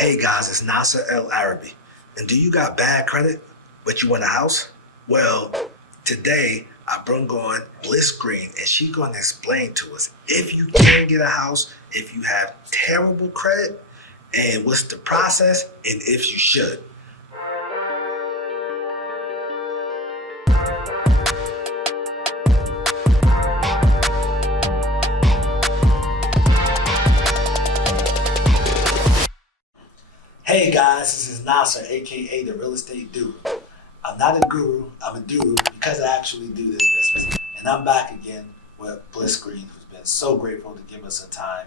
Hey guys, it's Nasser El-Arabi. And do you got bad credit, but you want a house? Well, today I brought on Bliss Green, and she's going to explain to us if you can get a house, if you have terrible credit, and what's the process, and if you should. Hey guys, this is Nasser, aka the Real Estate Doru. I'm not a guru, I'm a Doru because I actually do this business. And I'm back again with Bliss Green, who's been so grateful to give us her time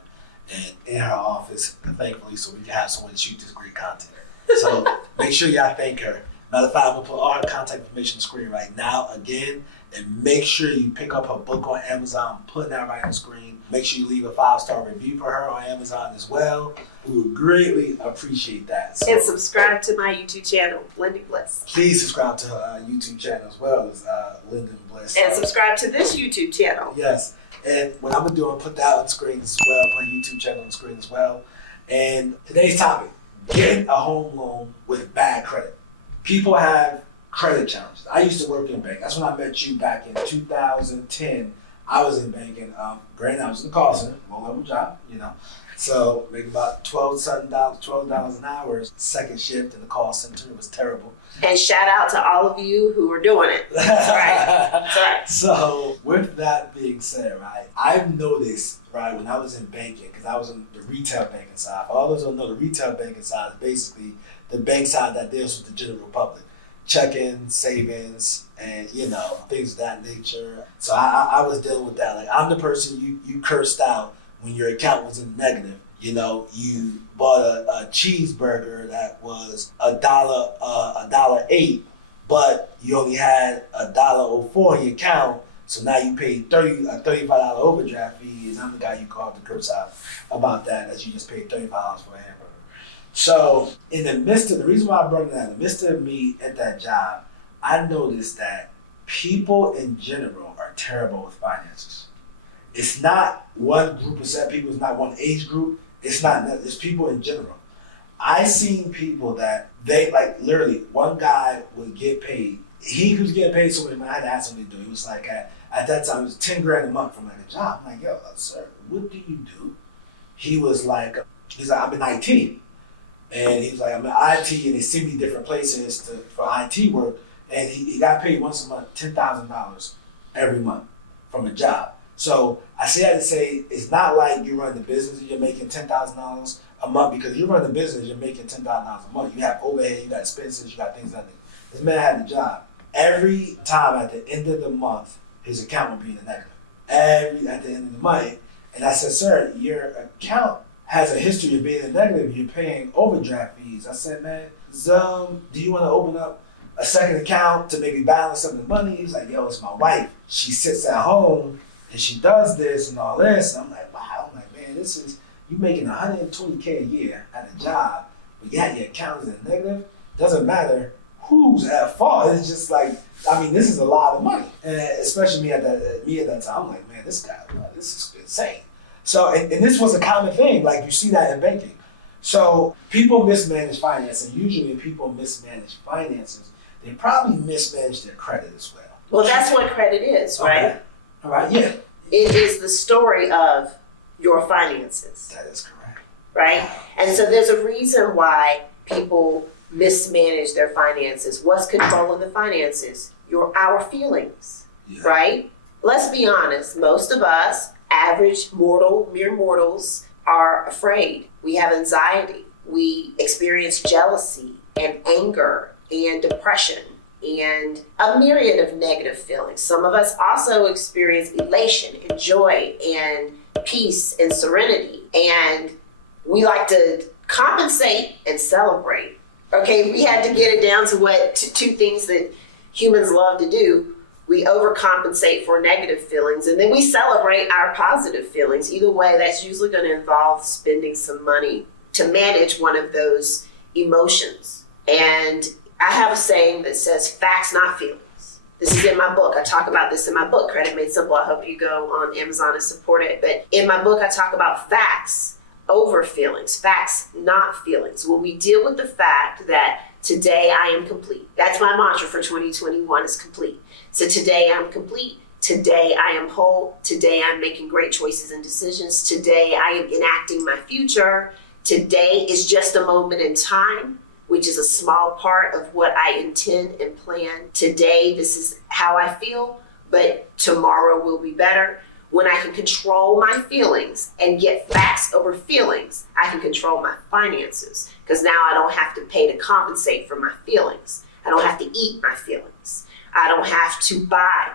and in her office, thankfully, so we can have someone to shoot this great content. So make sure y'all thank her. Matter of fact, I'm gonna put all her contact information on the screen right now again, and make sure you pick up her book on Amazon. I'm putting that right on the screen. Make sure you leave a 5-star review for her on Amazon as well. We would greatly appreciate that. So, and subscribe to my YouTube channel, Lyndon Bliss. Please subscribe to her YouTube channel as well as Lyndon Bliss. And subscribe to this YouTube channel. Yes. And what I'm going to do, I'm put that on the screen as well, put YouTube channel on the screen as well. And today's topic, getting a home loan with bad credit. People have credit challenges. I used to work in bank. That's when I met you back in 2010. I was in banking. Granted, I was in the call center, low-level job, you know. So make about $12 an hour, second shift in the call center. It was terrible. And shout out to all of you who are doing it. That's right. That's right. So with that being said, right, I've noticed, right, when I was in banking, because I was on the retail banking side. For all those who don't know, the retail banking side is basically the bank side that deals with the general public. Checking, savings, and things of that nature. So I was dealing with that. Like, I'm the person you cursed out when your account was in negative. You bought a cheeseburger that was $1.08, but you only had $1.04 in your account. So now you paid a $35 overdraft fee, and I'm the guy you called to curse out about that, as you just paid $35 for a hamburger. So in the midst of, the reason why I brought it up, in the midst of me at that job, I noticed that people in general are terrible with finances. It's not one group of set people, it's not one age group, it's people in general. I seen people that they, like, literally, one guy would get paid. He was getting paid so much, I had to ask him to do it. It was like, at that time, it was 10 grand a month from like a job. I'm like, yo, sir, what do you do? He's like, I'm in IT. And he's like, I'm in IT, and they send me different places for IT work. And he got paid once a month, $10,000 every month from a job. So I say that to say, it's not like you run the business and you're making $10,000 a month, because you run the business, you're making $10,000 a month. You have overhead, you got expenses, you got things like that. This man had a job. Every time at the end of the month, his account would be in the negative. At the end of the month. And I said, sir, your account has a history of being in negative. You're paying overdraft fees. I said, man, do you want to open up a second account to maybe balance some of the money? He's like, yo, it's my wife. She sits at home and she does this and all this. And I'm like, wow. I'm like, man, you making $120K a year at a job, but yet your account is in negative. Doesn't matter who's at fault. It's just like, this is a lot of money. And especially me at that time, I'm like, man, this is insane. So, and this was a common thing, like you see that in banking. So people mismanage finance, and usually when people mismanage finances, they probably mismanage their credit as well. Well, that's what credit is, right? Okay. All right, yeah. It is the story of your finances. That is correct. Right? And so there's a reason why people mismanage their finances. What's controlling the finances? Our feelings, right? Let's be honest, most of us, average mere mortals, are afraid. We have anxiety. We experience jealousy and anger and depression and a myriad of negative feelings. Some of us also experience elation and joy and peace and serenity. And we like to compensate and celebrate. Okay, we had to get it down to what two things that humans love to do. We overcompensate for negative feelings, and then we celebrate our positive feelings. Either way, that's usually going to involve spending some money to manage one of those emotions. And I have a saying that says, facts, not feelings. This is in my book. I talk about this in my book, Credit Made Simple. I hope you go on Amazon and support it. But in my book, I talk about facts over feelings, facts, not feelings. When we deal with the fact that today I am complete. That's my mantra for 2021 is complete. So today I'm complete. Today I am whole. Today I'm making great choices and decisions. Today I am enacting my future. Today is just a moment in time, which is a small part of what I intend and plan. Today, this is how I feel, but tomorrow will be better. When I can control my feelings and get facts over feelings, I can control my finances, because now I don't have to pay to compensate for my feelings. I don't have to eat my feelings. I don't have to buy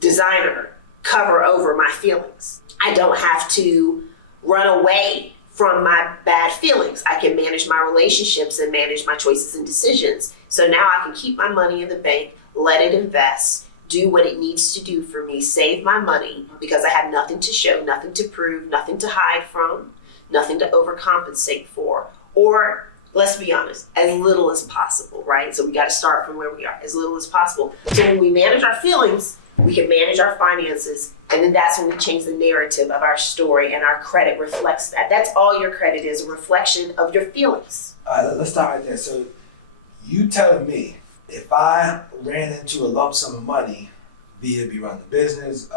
designer cover over my feelings. I don't have to run away from my bad feelings. I can manage my relationships and manage my choices and decisions. So now I can keep my money in the bank, let it invest, do what it needs to do for me, save my money, because I have nothing to show, nothing to prove, nothing to hide from, nothing to overcompensate for, or let's be honest, as little as possible, right? So we got to start from where we are, as little as possible. So when we manage our feelings, we can manage our finances, and then that's when we change the narrative of our story, and our credit reflects that. That's all your credit is, a reflection of your feelings. All right, let's start right there. So you telling me if I ran into a lump sum of money, be it running a business,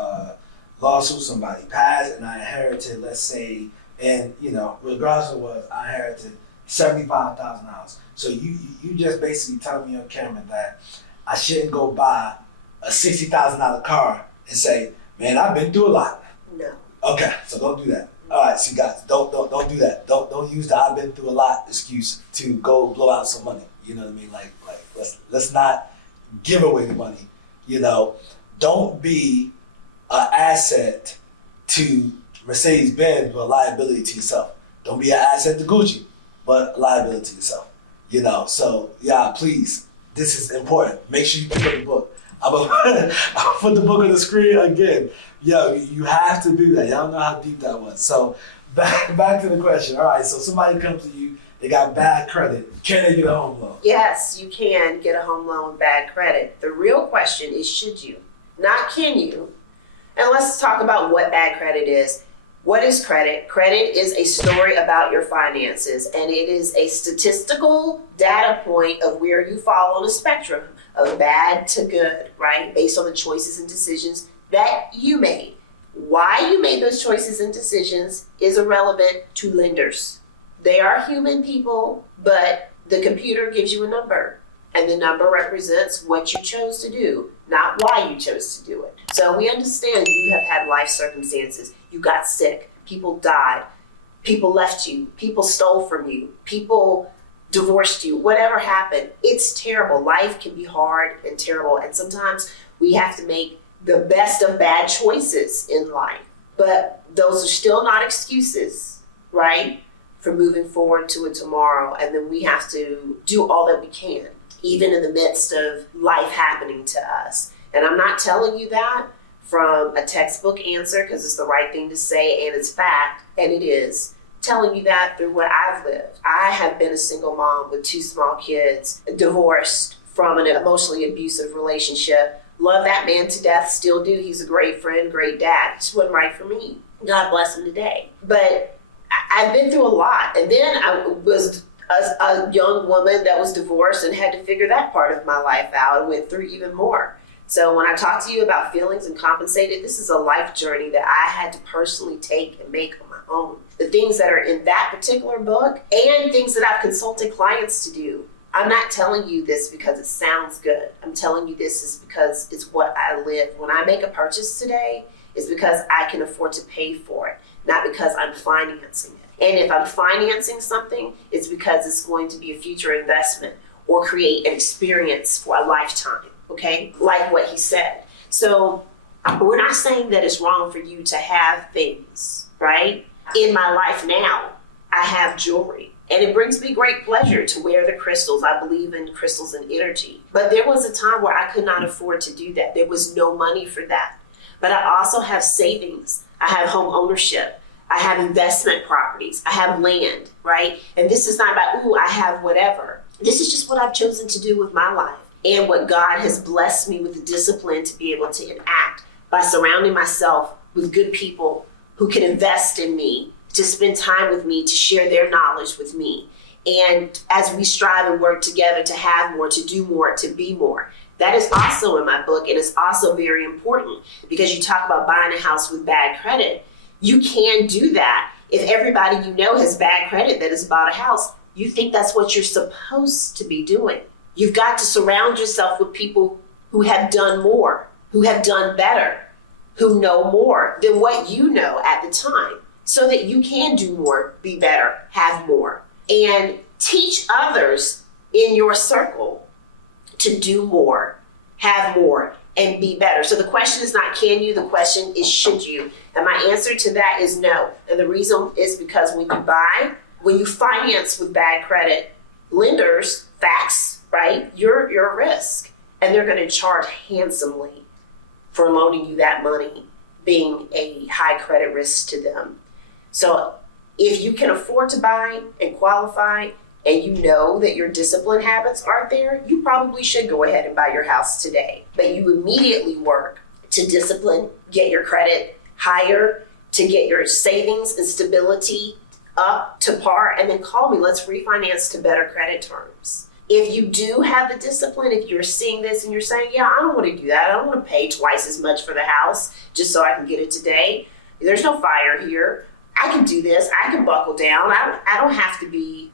lawsuit, somebody passed, and I inherited, let's say, and regardless of what, I inherited $75,000. So you just basically telling me on camera that I shouldn't go buy a $60,000 car and say, man, I've been through a lot. No. Okay, so don't do that. All right, so you guys, don't do that. Don't use the "I've been through a lot" excuse to go blow out some money. You know what I mean? Like let's not give away the money. Don't be an asset to Mercedes-Benz, but a liability to yourself. Don't be an asset to Gucci, but a liability to yourself. So yeah, please, this is important. Make sure you pick up the book. I'll put the book on the screen again. You have to do that. Y'all know how deep that was. So back to the question. All right, so somebody comes to you, they got bad credit. Can they get a home loan? Yes, you can get a home loan with bad credit. The real question is, should you? Not can you. And let's talk about what bad credit is. What is credit? Credit is a story about your finances, and it is a statistical data point of where you fall on a spectrum of bad to good, right? Based on the choices and decisions that you made. Why you made those choices and decisions is irrelevant to lenders. They are human people, but the computer gives you a number, and the number represents what you chose to do, not why you chose to do it. So we understand you have had life circumstances. You got sick, people died, people left you, people stole from you, people divorced you, whatever happened. It's terrible. Life can be hard and terrible, and sometimes we have to make the best of bad choices in life. But those are still not excuses, right, for moving forward to a tomorrow. And then we have to do all that we can, even in the midst of life happening to us. And I'm not telling you that from a textbook answer, because it's the right thing to say and it's fact, and it is. Telling you that through what I've lived. I have been a single mom with 2 small kids, divorced from an emotionally abusive relationship. Love that man to death, still do. He's a great friend, great dad. It just wasn't right for me. God bless him today. But I've been through a lot. And then I was a young woman that was divorced and had to figure that part of my life out and went through even more. So when I talk to you about feelings and compensated, this is a life journey that I had to personally take and make on my own. The things that are in that particular book and things that I've consulted clients to do. I'm not telling you this because it sounds good. I'm telling you this is because it's what I live. When I make a purchase today, it's because I can afford to pay for it, not because I'm financing it. And if I'm financing something, it's because it's going to be a future investment or create an experience for a lifetime, okay? Like what he said. So we're not saying that it's wrong for you to have things, right? In my life now, I have jewelry. And it brings me great pleasure to wear the crystals. I believe in crystals and energy. But there was a time where I could not afford to do that. There was no money for that. But I also have savings. I have home ownership. I have investment properties. I have land, right? And this is not about, I have whatever. This is just what I've chosen to do with my life. And what God has blessed me with the discipline to be able to enact by surrounding myself with good people who can invest in me to spend time with me, to share their knowledge with me. And as we strive and work together to have more, to do more, to be more. That is also in my book, and it's also very important because you talk about buying a house with bad credit. You can do that. If everybody you know has bad credit that has bought a house, you think that's what you're supposed to be doing. You've got to surround yourself with people who have done more, who have done better, who know more than what you know at the time, so that you can do more, be better, have more, and teach others in your circle to do more, have more, and be better. So the question is not can you, the question is should you? And my answer to that is no. And the reason is because when you finance with bad credit, lenders, facts, right? You're a risk. And they're going to charge handsomely for loaning you that money, being a high credit risk to them. So if you can afford to buy and qualify, and you know that your discipline habits aren't there, you probably should go ahead and buy your house today. But you immediately work to discipline, get your credit higher, to get your savings and stability up to par, and then call me. Let's refinance to better credit terms. If you do have the discipline, if you're seeing this and you're saying, yeah, I don't want to do that. I don't want to pay twice as much for the house just so I can get it today. There's no fire here. I can do this. I can buckle down. I don't have to be,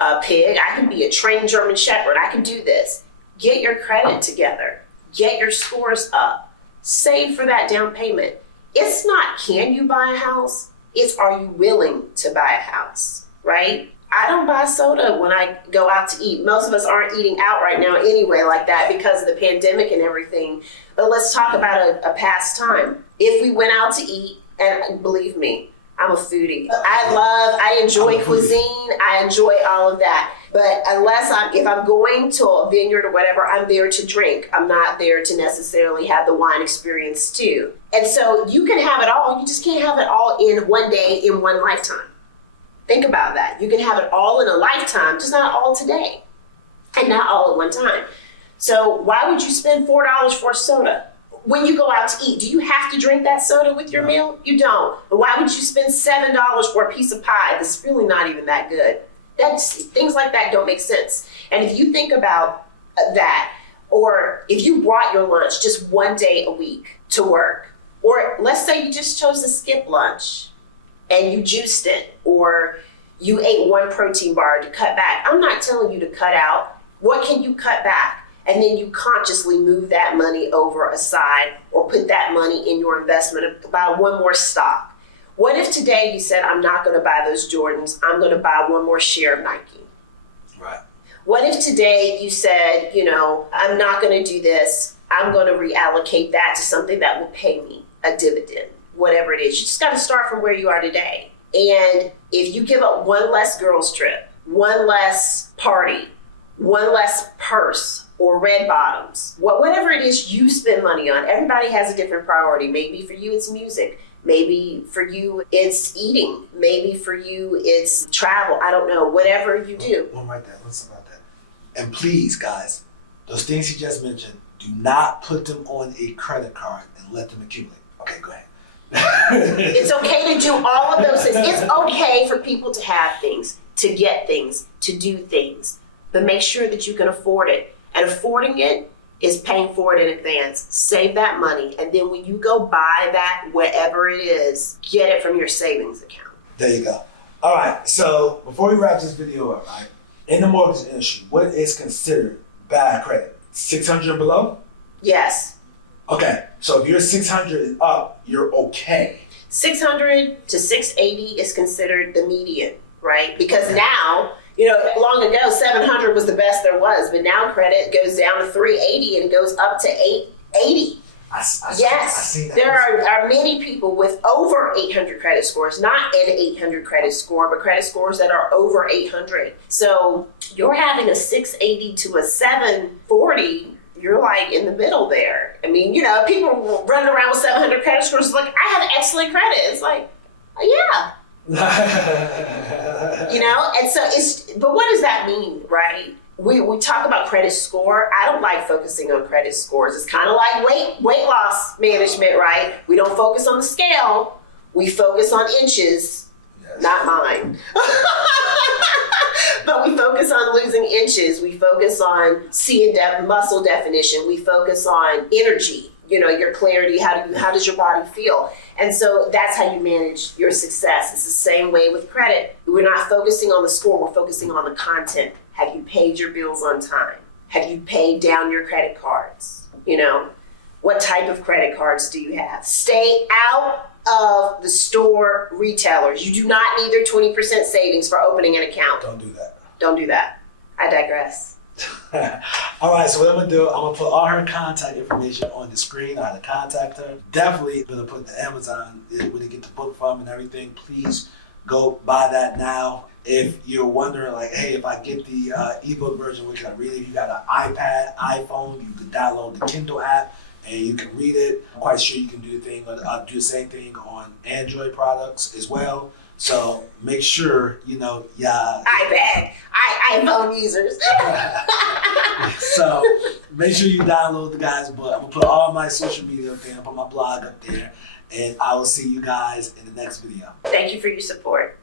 a pig. I can be a trained German Shepherd. I can do this. Get your credit together. Get your scores up. Save for that down payment. It's not can you buy a house? It's are you willing to buy a house, right? I don't buy soda when I go out to eat. Most of us aren't eating out right now anyway like that because of the pandemic and everything. But let's talk about a past time. If we went out to eat, and believe me, I'm a foodie. I enjoy cuisine. I enjoy all of that. But if I'm going to a vineyard or whatever, I'm there to drink. I'm not there to necessarily have the wine experience too. And so you can have it all. You just can't have it all in one day, in one lifetime. Think about that. You can have it all in a lifetime, just not all today. And not all at one time. So why would you spend $4 for a soda? When you go out to eat, do you have to drink that soda with your meal? You don't. But why would you spend $7 for a piece of pie that's really not even that good? Things like that don't make sense. And if you think about that, or if you brought your lunch just one day a week to work, or let's say you just chose to skip lunch and you juiced it, or you ate one protein bar to cut back. I'm not telling you to cut out. What can you cut back? And then you consciously move that money over aside or put that money in your investment, buy one more stock. What if today you said, I'm not going to buy those Jordans, I'm going to buy one more share of Nike? Right. What if today you said, I'm not going to do this, I'm going to reallocate that to something that will pay me a dividend, whatever it is. You just got to start from where you are today. And if you give up one less girls trip, one less party, one less purse, or red bottoms, whatever it is you spend money on, everybody has a different priority. Maybe for you it's music. Maybe for you it's eating. Maybe for you it's travel. I don't know. Whatever you do. One right there. Let's talk about that. And please, guys, those things he just mentioned, do not put them on a credit card and let them accumulate. Okay, go ahead. It's okay to do all of those things. It's okay for people to have things, to get things, to do things, but make sure that you can afford it. And affording it is paying for it in advance. Save that money. And then when you go buy that, whatever it is, get it from your savings account. There you go. All right. So before we wrap this video up, right, in the mortgage industry, what is considered bad credit? 600 and below? Yes. Okay. So if you're 600 and up, you're okay. 600 to 680 is considered the median, right? Because now, long ago, 700 was the best there was, but now credit goes down to 380 and it goes up to 880. Yes, I see that. There are many people with over 800 credit scores, not an 800 credit score, but credit scores that are over 800. So you're having a 680 to a 740, you're like in the middle there. I mean, people running around with 700 credit scores like, I have excellent credit. It's like, yeah. And so but what does that mean, right? We talk about credit score. I don't like focusing on credit scores. It's kind of like weight loss management, right? We don't focus on the scale. We focus on inches not mine. But we focus on losing inches. We focus on seeing muscle definition. We focus on energy, your clarity. How does your body feel? And so that's how you manage your success. It's the same way with credit. We're not focusing on the score. We're focusing on the content. Have you paid your bills on time? Have you paid down your credit cards? What type of credit cards do you have? Stay out of the store retailers. You do not need their 20% savings for opening an account. Don't do that. Don't do that. I digress. All right, so what I'm gonna do, I'm gonna put all her contact information on the screen, how to contact her. Definitely gonna put the Amazon where they get the book from and everything. Please go buy that now. If you're wondering, like, hey, if I get the ebook version, where can I read it? If you got an iPad, iPhone, you can download the Kindle app and you can read it. I'm quite sure you can do the same thing on Android products as well. So make sure, iPad, iPhone users. So make sure you download the guy's book. I'm going to put all my social media up there. I'll put my blog up there. And I will see you guys in the next video. Thank you for your support.